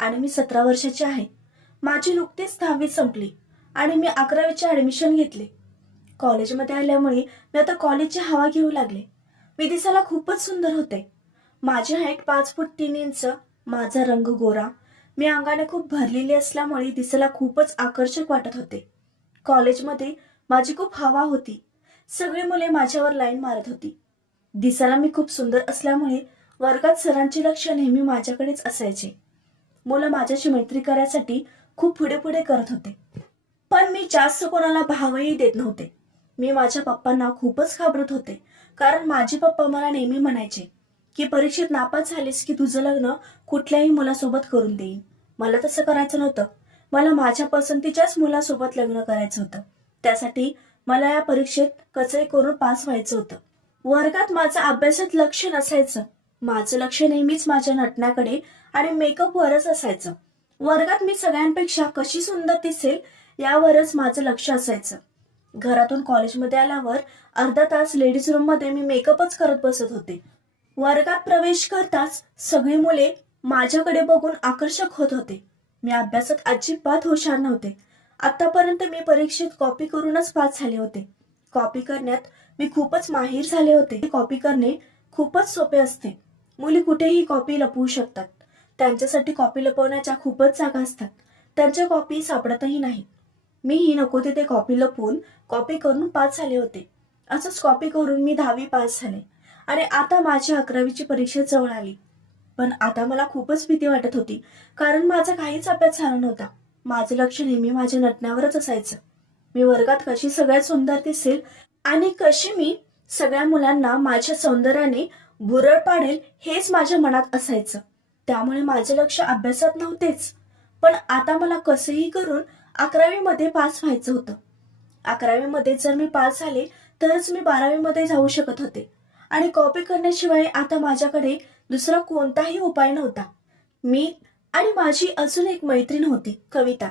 आणि मी सतरा वर्षाची आहे. माझी नुकतीच दहावी संपली आणि मी अकरावीचे ॲडमिशन घेतले. कॉलेजमध्ये आल्यामुळे मी आता कॉलेजची हवा घेऊ लागले. मी दिसायला खूपच सुंदर होते. माझी हाईट पाच फूट तीन इंच माझा रंग गोरा. मी अंगाने खूप भरलेली असल्यामुळे दिसायला खूपच आकर्षक वाटत होते. कॉलेजमध्ये माझी खूप हवा होती. सगळी मुले माझ्यावर लाईन मारत होती. दिसायला मी खूप सुंदर असल्यामुळे वर्गात सरांचे लक्ष नेहमी माझ्याकडेच असायचे. मुलं माझ्याशी मैत्री करायसाठी खूप पुढे पुढे करत होते. पण मी जास्त कोणाला भावही देत नव्हते. मी माझ्या पप्पांना खूपच घाबरत होते. कारण माझे पप्पा मला नेहमी म्हणायचे की परीक्षेत नापास झालीस की तुझं लग्न कुठल्याही मुलासोबत करून देईन. मला तसं करायचं नव्हतं. मला माझ्या पसंतीच्याच मुलासोबत लग्न करायचं होतं. त्यासाठी मला या परीक्षेत कचरे करून पास व्हायचं होतं. वर्गात माझं अभ्यासात लक्ष नसायचं. माझं लक्ष नेहमीच माझ्या नटण्याकडे आणि मेकअपवरच असायचं. वर्गात मी सगळ्यांपेक्षा कशी सुंदर दिसेल यावरच माझं लक्ष असायचं. घरातून कॉलेजमध्ये आल्यावर अर्धा तास लेडीज रूममध्ये मी मेकअपच करत बसत होते. वर्गात प्रवेश करताच सगळी मुले माझ्याकडे बघून आकर्षक होत होते. मी अभ्यासात अजिबात हुशार नव्हते. आतापर्यंत मी परीक्षेत कॉपी करूनच पास झाले होते. कॉपी करण्यात मी खूपच माहीर झाले होते. कॉपी करणे खूपच सोपे असते. मुली कुठेही कॉपी लपवू शकतात. त्यांच्यासाठी कॉपी लपवण्याच्या खूपच जागा असतात. त्यांच्या कॉपी सापडतही नाहीत. मी ही नको तिथे कॉपी लपवून कॉपी करून पास झाले होते. असंच कॉपी करून मी दहावी पास झाले. आणि आता माझी अकरावीची परीक्षा जवळ आली. पण आता मला खूपच भीती वाटत होती कारण माझा काहीच अभ्यास झाला नव्हता. माझं लक्ष नेहमी माझ्या नटण्यावरच असायचं. मी वर्गात कशी सगळ्यात सुंदर दिसेल आणि कशी मी सगळ्या मुलांना माझ्या सौंदर्याने भुरळ पाडेल हेच माझ्या मनात असायचं. त्यामुळे माझे लक्ष अभ्यासात नव्हतेच. पण आता मला कसंही करून अकरावीमध्ये पास व्हायचं होतं. अकरावीमध्ये जर मी पास झाले तरच मी बारावीमध्ये जाऊ शकत होते. आणि कॉपी करण्याशिवाय आता माझ्याकडे दुसरा कोणताही उपाय नव्हता. मी आणि माझी अजून एक मैत्रीण होती कविता.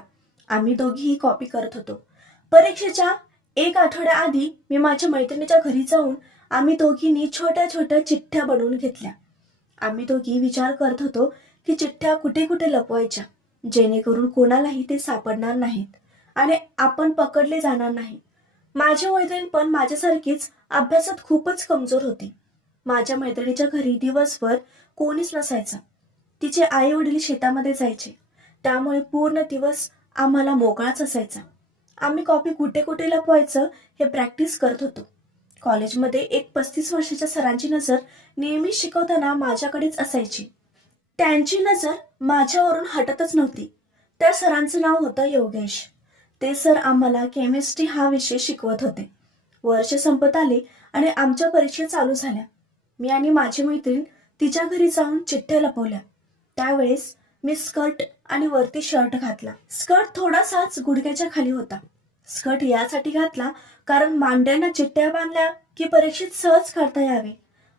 आम्ही दोघीही कॉपी करत होतो. परीक्षेच्या एक आठवड्याआधी मी माझ्या मैत्रिणीच्या घरी जाऊन आम्ही दोघींनी छोट्या छोट्या चिठ्ठ्या बनवून घेतल्या. आम्ही दोघी विचार करत होतो की चिठ्ठ्या कुठे कुठे लपवायच्या जेणेकरून कोणालाही ते सापडणार नाहीत आणि आपण पकडले जाणार नाही. माझी मैत्रीण पण माझ्यासारखीच अभ्यासात खूपच कमजोर होती. माझ्या मैत्रिणीच्या घरी दिवसभर कोणीच नसायचं. तिचे आई वडील शेतामध्ये जायचे. त्यामुळे पूर्ण दिवस आम्हाला मोकळाच असायचा. आम्ही कॉपी कुठे कुठे लपवायचं हे प्रॅक्टिस करत होतो. कॉलेजमध्ये एक पस्तीस वर्षाच्या सरांची नजर नेहमी शिकवताना माझ्याकडेच असायची. त्यांची नजर माझ्यावरून हटतच नव्हती. त्या सरांचं नाव होतं योगेश. ते सर आम्हाला केमिस्ट्री हा विषय शिकवत होते. वर्ष संपत आले आणि आमच्या परीक्षा चालू झाल्या. मी आणि माझी मैत्रीण तिच्या घरी जाऊन चिठ्ठ्या लपवल्या. त्यावेळेस मी स्कर्ट आणि वरती शर्ट घातला. स्कर्ट थोडासाच गुडघ्याच्या खाली होता. स्कर्ट यासाठी घातला कारण मांड्यांना चिठ्ठ्या बांधल्या की परीक्षेत सहज काढता यावे.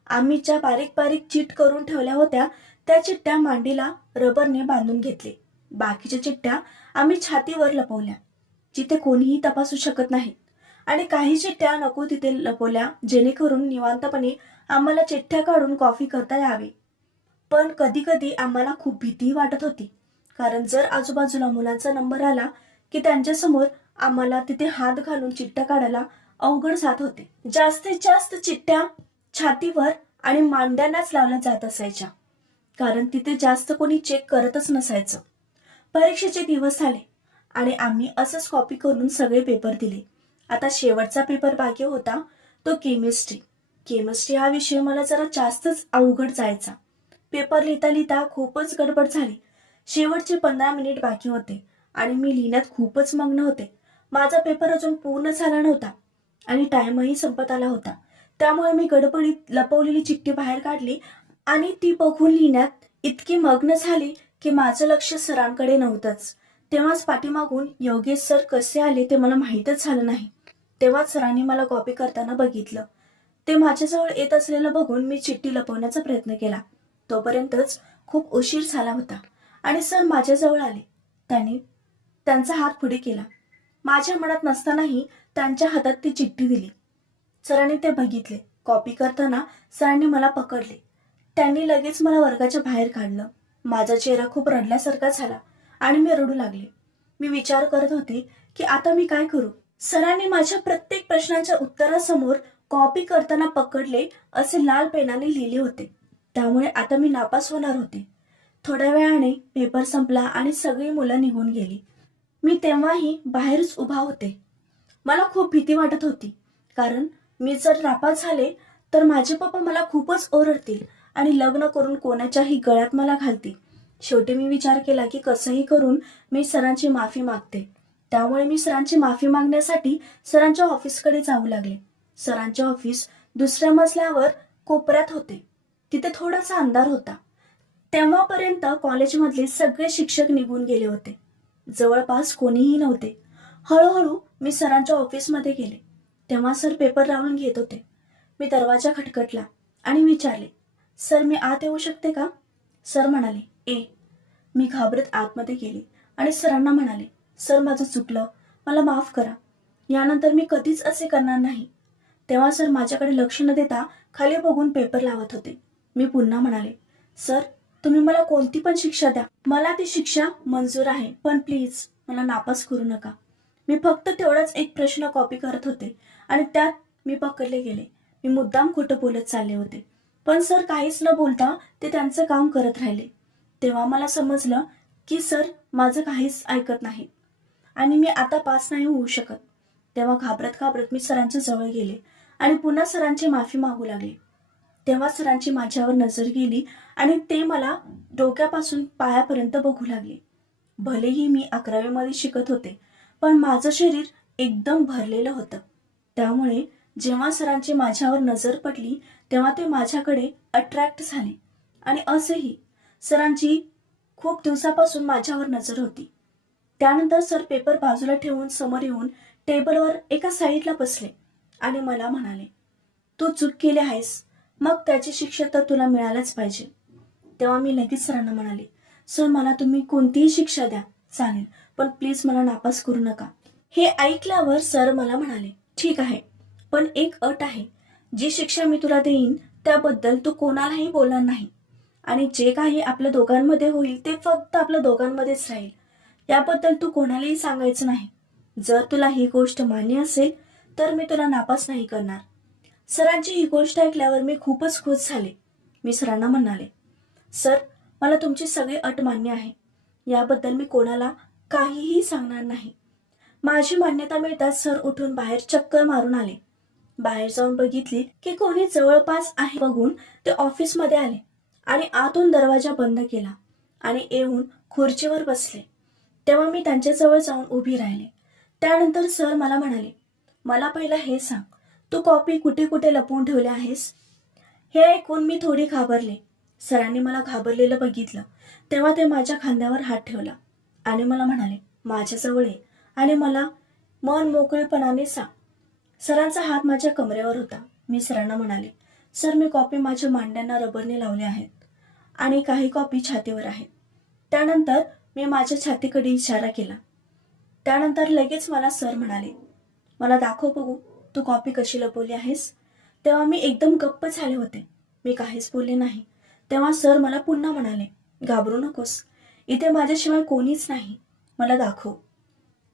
आम्ही ज्या बारीक बारीक चिट करून ठेवल्या होत्या त्या चिठ्ठ्या मांडीला रबरने बांधून घेतले. बाकीच्या चिठ्ठ्या आम्ही छातीवर लपवल्या. जिथे कोणीही तपासू शकत नाही. आणि काही चिठ्ठ्या नको तिथे लपवल्या जेणेकरून निवांतपणे आम्हाला चिठ्ठ्या काढून कॉफी करता यावी. पण कधी कधी आम्हाला खूप भीती वाटत होती. कारण जर आजूबाजूला मुलांचा नंबर आला की त्यांच्यासमोर आम्हाला तिथे हात घालून चिठ्ठ्या काढायला अवघड जात होते. जास्तीत जास्त चिठ्ठ्या छातीवर आणि मांड्यांनाच लावल्या जात असायच्या. कारण तिथे जास्त कोणी चेक करतच नसायचं. परीक्षेचे दिवस आले आणि आम्ही असंच कॉपी करून सगळे पेपर दिले. आता शेवटचा पेपर बाकी होता तो केमिस्ट्री केमिस्ट्री हा विषय मला जरा जास्तच अवघड जायचा. पेपर लिहिता लिहिता खूपच गडबड झाली. शेवटचे पंधरा मिनिट बाकी होते आणि मी लिहिण्यात खूपच मग्न होते. माझा पेपर अजून पूर्ण झाला नव्हता आणि टाइमही संपत आला होता. त्यामुळे मी गडबडीत लपवलेली चिठ्ठी बाहेर काढली आणि ती बघून लिहिण्यात इतकी मग्न झाली की माझं लक्ष सरांकडे नव्हतंच. तेव्हाच पाठीमागून योगेश सर कसे आले ते मला माहीतच झालं नाही. तेव्हाच सरांनी मला कॉपी करताना बघितलं. ते माझ्याजवळ येत असलेलं बघून मी चिठ्ठी लपवण्याचा प्रयत्न केला. तोपर्यंतच खूप उशीर झाला होता आणि सर माझ्याजवळ आले. त्यांनी त्यांचा हात पुढे केला. माझ्या मनात नसतानाही त्यांच्या हातात ती चिठ्ठी दिली. सरांनी ते बघितले. कॉपी करताना सरांनी मला पकडले. त्यांनी लगेच मला वर्गाच्या बाहेर काढलं. माझा चेहरा खूप रडल्यासारखा झाला आणि मी रडू लागले. मी विचार करत होते की आता मी काय करू? सरांनी माझ्या प्रत्येक प्रश्नाच्या उत्तरासमोर कॉपी करताना पकडले असे लाल पेनाने लिहिले होते. त्यामुळे आता मी नापास होणार होते. थोड्या वेळाने पेपर संपला आणि सगळी मुलं निघून गेली. मी तेव्हाही बाहेरच उभा होते. मला खूप भीती वाटत होती. कारण मी जर नापास झाले तर माझे पप्पा मला खूपच ओरडतील आणि लग्न करून कोणाच्याही गळ्यात मला घालतील. शेवटी मी विचार केला की कसंही करून मी सरांची माफी मागते. त्यामुळे मी सरांची माफी मागण्यासाठी सरांच्या ऑफिसकडे जाऊ लागले. सरांचे ऑफिस दुसऱ्या मजल्यावर कोपऱ्यात होते. तिथे थोडासा अंधार होता. तेव्हापर्यंत कॉलेजमधले सगळे शिक्षक निघून गेले होते. जवळपास कोणीही नव्हते. हळूहळू मी सरांच्या ऑफिसमध्ये गेले. तेव्हा सर पेपर लावून घेत होते. मी दरवाजा खटखटला आणि विचारले सर मी आत येऊ शकते का? सर म्हणाले ए. मी घाबरत आतमध्ये गेले आणि सरांना म्हणाले सर माझं चुकलं. मला माफ करा. यानंतर मी कधीच असे करणार नाही. तेव्हा सर माझ्याकडे लक्ष न देता खाली बघून पेपर लावत होते. मी पुन्हा म्हणाले सर तुम्ही मला कोणती पण शिक्षा द्या. मला ती शिक्षा मंजूर आहे. पण प्लीज मला नापास करू नका. मी फक्त तेवढाच एक प्रश्न कॉपी करत होते. आणि त्यात मी पकडले गेले. मी मुद्दाम खोटं बोलत चालले होते. पण सर काहीच न बोलता ते त्यांचं काम करत राहिले. तेव्हा मला समजलं की सर माझं काहीच ऐकत नाही आणि मी आता पास नाही होऊ शकत. तेव्हा घाबरत घाबरत मी सरांच्या जवळ गेले. आणि पुन्हा सरांची माफी मागू लागले. तेव्हा सरांची माझ्यावर नजर गेली आणि ते मला डोक्यापासून पायापर्यंत बघू लागले. भलेही मी अकरावीमध्ये शिकत होते पण माझं शरीर एकदम भरलेलं होतं. त्यामुळे जेव्हा सरांची माझ्यावर नजर पडली तेव्हा ते माझ्याकडे अट्रॅक्ट झाले आणि असंही सरांची खूप दिवसापासून माझ्यावर नजर होती. त्यानंतर सर पेपर बाजूला ठेवून समोर येऊन टेबलवर एका साईडला बसले आणि मला म्हणाले तू चूक केली आहेस. मग त्याची शिक्षा तर तुला मिळायलाच पाहिजे. तेव्हा मी लगेच सरांना म्हणाले सर मला तुम्ही कोणतीही शिक्षा द्या चालेल पण प्लीज मला नापास करू नका. हे ऐकल्यावर सर मला म्हणाले ठीक आहे पण एक अट आहे. जी शिक्षा मी तुला देईन त्याबद्दल तू कोणालाही बोलणार नाही. आणि जे काही आपल्या दोघांमध्ये होईल ते फक्त आपल्या दोघांमध्येच राहील. याबद्दल तू कोणालाही सांगायचं नाही. जर तुला ही गोष्ट मान्य असेल तर मी तुला नापास नाही करणार. सरांची ही गोष्ट ऐकल्यावर मी खूपच खुश झाले. मी सरांना म्हणाले सर मला तुमची सगळी अट मान्य आहे. याबद्दल मी कोणाला काहीही सांगणार नाही. माझी मान्यता मिळताच सर उठून बाहेर चक्कर मारून आले. बाहेर जाऊन बघितली की कोणी जवळपास आहे. बघून ते ऑफिसमध्ये आले आणि आतून दरवाजा बंद केला आणि येऊन खुर्चीवर बसले. तेव्हा मी त्यांच्याजवळ जाऊन उभी राहिले. त्यानंतर सर मला म्हणाले मला पहिला हे सांग. तू कॉपी कुठे कुठे लपवून ठेवले आहेस? हे ऐकून मी थोडी घाबरले. सरांनी मला घाबरलेलं बघितलं. तेव्हा ते माझ्या खांद्यावर हात ठेवला आणि मला म्हणाले माझ्याजवळ ये आणि मला मन मोकळेपणाने सांग. सरांचा हात माझ्या कमरेवर होता. मी सरांना म्हणाले सर मी कॉपी माझ्या मांड्यांना रबरने लावले आहेत आणि काही कॉपी छातीवर आहेत. त्यानंतर मी माझ्या छातीकडे इशारा केला. त्यानंतर लगेच मला सर म्हणाले मला दाखव बघू. तू कॉपी कशी लपवली आहेस? तेव्हा मी एकदम गप्प झाले होते. मी काहीच बोलले नाही. तेव्हा सर मला पुन्हा म्हणाले घाबरू नकोस. इथे माझ्याशिवाय कोणीच नाही. मला दाखव.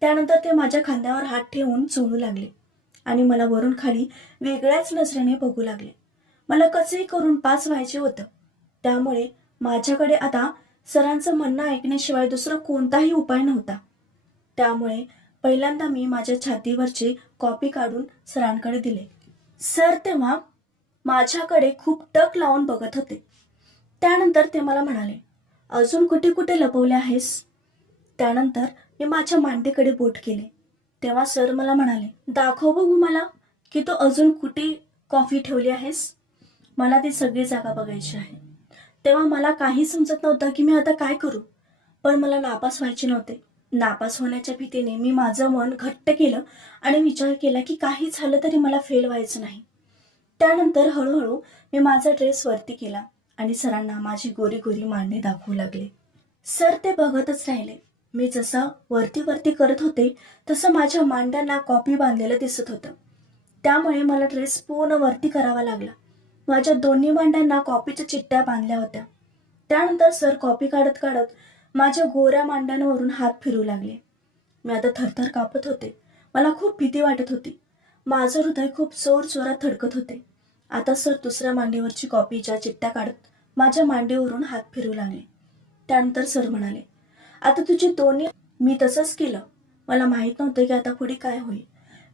त्यानंतर ते माझ्या खांद्यावर हात ठेवून चोळू लागले आणि मला वरून खाली वेगळ्याच नजरेने बघू लागले. मला कसेही करून पास व्हायचे होतं. त्यामुळे माझ्याकडे आता सरांचं म्हणणं ऐकण्याशिवाय दुसरा कोणताही उपाय नव्हता. त्यामुळे पहिल्यांदा मी माझ्या छातीवरचे कॉपी काढून सरांकडे दिले. सर तेव्हा माझ्याकडे खूप टक लावून बघत होते. त्यानंतर ते मला म्हणाले अजून कुठे कुठे लपवले आहेस? त्यानंतर मी माझ्या मांडीकडे बोट केले. तेव्हा सर मला म्हणाले दाखव बघू मला की तू अजून कुठे कॉफी ठेवली आहेस? मला ती सगळी जागा बघायची आहे. तेव्हा मला काही समजत नव्हतं की मी आता काय करू पण मला नापास व्हायचे नव्हते. नापास होण्याच्या भीतीने मी माझं मन घट्ट केलं आणि विचार केला की काही झालं तरी मला फेल व्हायचं नाही. त्यानंतर हळूहळू मी माझा ड्रेस वरती केला आणि सरांना माझी गोरी गोरी मांडणे दाखवू लागले. सर ते बघतच राहिले. मी जसं वरती वरती करत होते तसं माझ्या मांड्यांना कॉपी बांधलेलं दिसत होतं. त्यामुळे मला ड्रेस पूर्ण वरती करावा लागला. माझ्या दोन्ही मांड्यांना कॉपीच्या चिट्ट्या बांधल्या होत्या. त्यानंतर सर कॉपी काढत काढत माझ्या गोऱ्या मांड्यांवरून हात फिरू लागले. मी आता थरथर कापत होते. मला खूप भीती वाटत होती. माझं हृदय खूप जोर जोरात थडकत होते. आता सर दुसऱ्या मांडीवरची कॉपीच्या चिट्ट्या काढत माझ्या मांडीवरून हात फिरू लागले. त्यानंतर सर म्हणाले आता तुझे दोन्ही मी तसंच केलं. मला माहीत नव्हतं की आता पुढे काय होईल.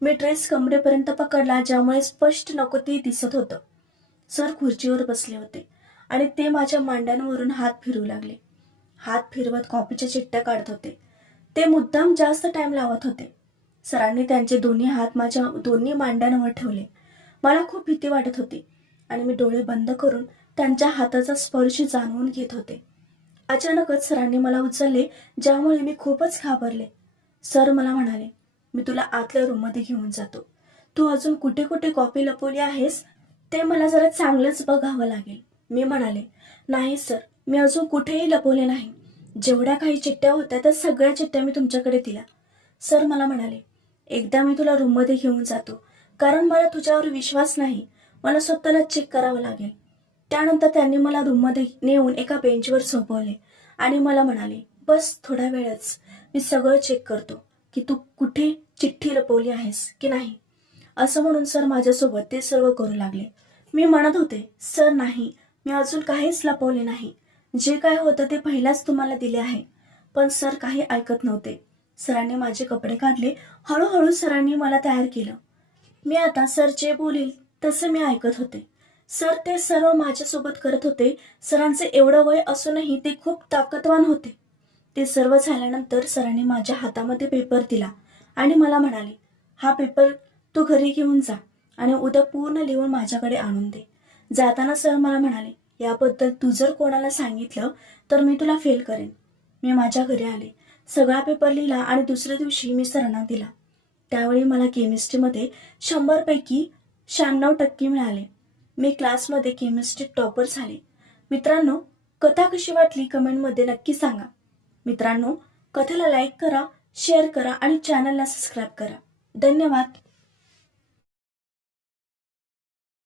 मी ड्रेस कमरेपर्यंत पकडला ज्यामुळे स्पष्ट नको ते दिसत होतं. सर खुर्चीवर बसले होते आणि ते माझ्या मांड्यांवरून हात फिरू लागले. हात फिरवत कॉपीच्या चिठ्ठ्या काढत होते. ते मुद्दाम जास्त टाइम लावत होते. सरांनी त्यांचे दोन्ही हात माझ्या दोन्ही मांड्यांवर ठेवले. मला खूप भीती वाटत होती आणि मी डोळे बंद करून त्यांच्या हाताचा स्पर्श जाणवून घेत होते. अचानकच सरांनी मला उचलले ज्यामुळे मी खूपच घाबरले. सर मला म्हणाले मी तुला आतल्या रूममध्ये घेऊन जातो. तू अजून कुठे कुठे कॉपी लपवली आहेस? ते मला जरा चांगलंच बघावं लागेल. मी म्हणाले नाही सर. मी अजून कुठेही लपवले नाही. जेवढ्या काही चिठ्ठ्या होत्या त्या सगळ्या चिठ्ठ्या मी तुमच्याकडे दिल्या. सर मला म्हणाले एकदा मी तुला रूममध्ये घेऊन जातो. कारण मला तुझ्यावर विश्वास नाही. मला स्वतःला चेक करावं लागेल. त्यानंतर त्यांनी मला रूममध्ये नेऊन एका बेंचवर सोपवले आणि मला म्हणाले बस थोडा वेळच. मी सगळं चेक करतो की तू कुठे चिठ्ठी लपवली आहेस की नाही. असं म्हणून सर माझ्यासोबत ते सर्व करू लागले. मी म्हणत होते सर नाही. मी अजून काहीच लपवले नाही. जे काय होतं ते पहिलाच तुम्हाला दिले आहे. पण सर काही ऐकत नव्हते. सरांनी माझे कपडे काढले. हळूहळू सरांनी मला तयार केलं. मी आता सर जे बोलील तसे मी ऐकत होते. सर ते सर्व माझ्यासोबत करत होते. सरांचे एवढं वय असूनही ते खूप ताकदवान होते. ते सर्व झाल्यानंतर सरांनी माझ्या हातामध्ये पेपर दिला आणि मला म्हणाले हा पेपर तू घरी घेऊन जा आणि उद्या पूर्ण लिहून माझ्याकडे आणून दे. जाताना सर मला म्हणाले याबद्दल तू जर कोणाला सांगितलं तर मी तुला फेल करेन. मी माझ्या घरी आले. सगळा पेपर लिहिला आणि दुसऱ्या दिवशी मी सरांना दिला. त्यावेळी मला केमिस्ट्रीमध्ये शंभरपैकी शहाण्णव टक्के मिळाले. मी क्लासमध्ये केमिस्ट्री टॉपर झाले. मित्रांनो कथा कशी वाटली कमेंटमध्ये नक्की सांगा. मित्रांनो कथेला लाईक करा शेअर करा आणि चॅनलला सबस्क्राईब करा. धन्यवाद.